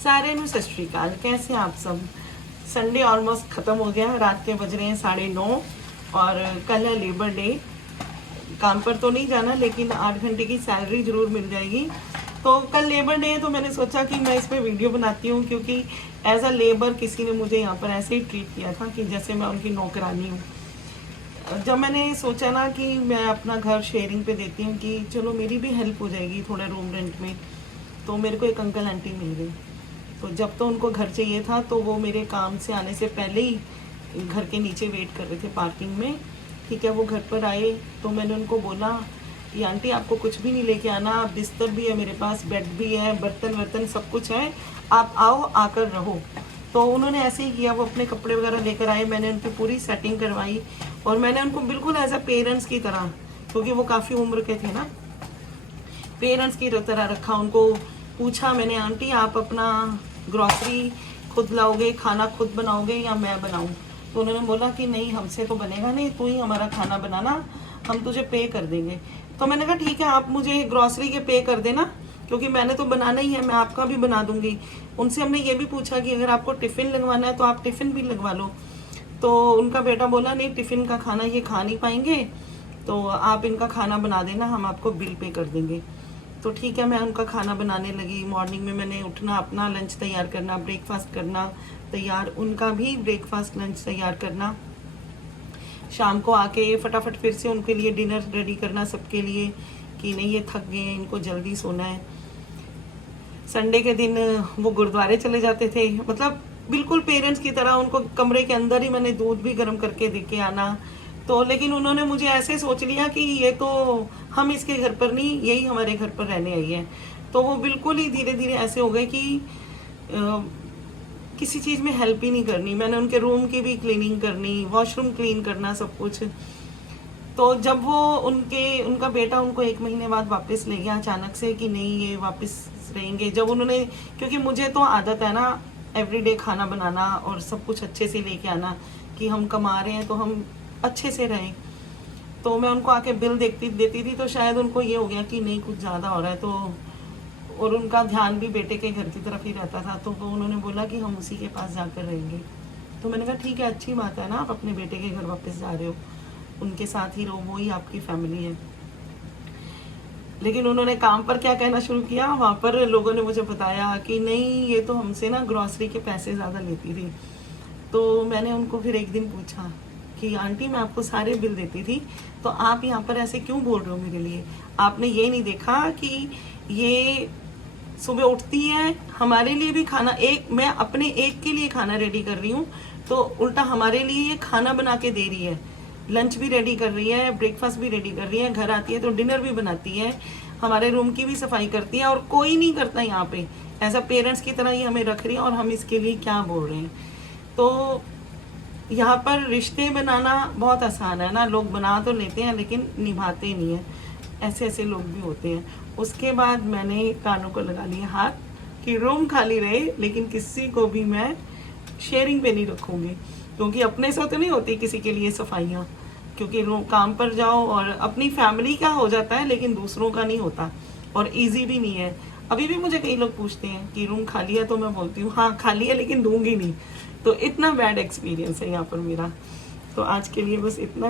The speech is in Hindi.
सारे नु सत श्री अकाल, कैसे आप सब। संडे ऑलमोस्ट ख़त्म हो गया, रात के बज रहे हैं 9:30 और कल है लेबर डे। काम पर तो नहीं जाना लेकिन 8 घंटे की सैलरी ज़रूर मिल जाएगी। तो कल लेबर डे है तो मैंने सोचा कि मैं इस पर वीडियो बनाती हूँ, क्योंकि एज अ लेबर किसी ने मुझे यहाँ पर ऐसे ही ट्रीट किया था कि जैसे मैं उनकी नौकरानी हूँ। जब मैंने सोचा ना कि मैं अपना घर शेयरिंग पे देती हूँ कि चलो मेरी भी हेल्प हो जाएगी थोड़ा रूम रेंट में, तो मेरे को एक अंकल आंटी मिल गई। तो जब तो उनको घर चाहिए था तो वो मेरे काम से आने से पहले ही घर के नीचे वेट कर रहे थे पार्किंग में। ठीक है, वो घर पर आए तो मैंने उनको बोला कि आंटी आपको कुछ भी नहीं लेके आना, बिस्तर भी है मेरे पास, बेड भी है, बर्तन वर्तन सब कुछ है, आप आओ आकर रहो। तो उन्होंने ऐसे ही किया, वो अपने कपड़े वगैरह लेकर आए, मैंने उनकी पूरी सेटिंग करवाई और मैंने उनको बिल्कुल एज अ पेरेंट्स की तरह, क्योंकि वो काफ़ी उम्र के थे ना, पेरेंट्स की तरह रखा। उनको पूछा मैंने, आंटी आप अपना ग्रॉसरी खुद लाओगे, खाना खुद बनाओगे या मैं बनाऊं? तो उन्होंने बोला कि नहीं हमसे तो बनेगा नहीं, तू ही हमारा खाना बनाना, हम तुझे पे कर देंगे। तो मैंने कहा ठीक है, आप मुझे ग्रॉसरी के पे कर देना, क्योंकि मैंने तो बनाना ही है, मैं आपका भी बना दूंगी। उनसे हमने ये भी पूछा कि अगर आपको टिफ़िन लगवाना है तो आप टिफ़िन भी लगवा लो। तो उनका बेटा बोला नहीं, टिफ़िन का खाना ये खा नहीं पाएंगे, तो आप इनका खाना बना देना, हम आपको बिल पे कर देंगे। तो ठीक है, मैं उनका खाना बनाने लगी। मॉर्निंग में मैंने उठना, अपना लंच तैयार करना, ब्रेकफास्ट करना तैयार, उनका भी ब्रेकफास्ट लंच तैयार करना, शाम को आके फटाफट फिर से उनके लिए डिनर रेडी करना सबके लिए कि नहीं ये थक गए हैं, इनको जल्दी सोना है। संडे के दिन वो गुरुद्वारे चले जाते थे, मतलब बिल्कुल पेरेंट्स की तरह। उनको कमरे के अंदर ही मैंने दूध भी गर्म करके दे के आना। तो लेकिन उन्होंने मुझे ऐसे सोच लिया कि ये तो हम इसके घर पर नहीं, यही हमारे घर पर रहने आई है। तो वो बिल्कुल ही धीरे धीरे ऐसे हो गए कि किसी चीज़ में हेल्प ही नहीं करनी। मैंने उनके रूम की भी क्लीनिंग करनी, वॉशरूम क्लीन करना, सब कुछ। तो जब वो उनका बेटा उनको 1 महीने बाद वापस ले गया अचानक से कि नहीं ये वापस रहेंगे, जब उन्होंने, क्योंकि मुझे तो आदत है ना एवरीडे खाना बनाना और सब कुछ अच्छे से लेके आना, कि हम कमा रहे हैं तो हम अच्छे से रहें। तो मैं उनको आके बिल देती थी, तो शायद उनको ये हो गया कि नहीं कुछ ज़्यादा हो रहा है। तो और उनका ध्यान भी बेटे के घर की तरफ ही रहता था, तो वो उन्होंने बोला कि हम उसी के पास जाकर रहेंगे। तो मैंने कहा ठीक है, अच्छी बात है ना, आप अपने बेटे के घर वापस जा रहे हो, उनके साथ ही रहो, वो ही आपकी फैमिली है। लेकिन उन्होंने काम पर क्या कहना शुरू किया, वहाँ पर लोगों ने मुझे बताया कि नहीं ये तो हमसे ना ग्रॉसरी के पैसे ज़्यादा लेती थी। तो मैंने उनको फिर एक दिन पूछा कि आंटी मैं आपको सारे बिल देती थी, तो आप यहाँ पर ऐसे क्यों बोल रहे हो मेरे लिए? आपने ये नहीं देखा कि ये सुबह उठती है, हमारे लिए भी खाना, एक मैं अपने एक के लिए खाना रेडी कर रही हूँ, तो उल्टा हमारे लिए ये खाना बना के दे रही है, लंच भी रेडी कर रही है, ब्रेकफास्ट भी रेडी कर रही है, घर आती है तो डिनर भी बनाती है, हमारे रूम की भी सफाई करती है, और कोई नहीं करता यहाँ पे। ऐसा पेरेंट्स की तरह ही हमें रख रही है और हम इसके लिए क्या बोल रहे हैं? तो यहाँ पर रिश्ते बनाना बहुत आसान है ना, लोग बना तो लेते हैं लेकिन निभाते नहीं हैं, ऐसे ऐसे लोग भी होते हैं। उसके बाद मैंने कानों को लगा लिया हाथ कि रूम खाली रहे लेकिन किसी को भी मैं शेयरिंग पे नहीं रखूँगी, क्योंकि अपने से तो नहीं होती किसी के लिए सफाइयाँ, क्योंकि काम पर जाओ और अपनी फैमिली का हो जाता है लेकिन दूसरों का नहीं होता, और इजी भी नहीं है। अभी भी मुझे कई लोग पूछते हैं कि रूम खाली है, तो मैं बोलती हूँ हाँ खाली है लेकिन दूंगी नहीं। तो इतना बैड एक्सपीरियंस है यहाँ पर मेरा। तो आज के लिए बस इतना ही।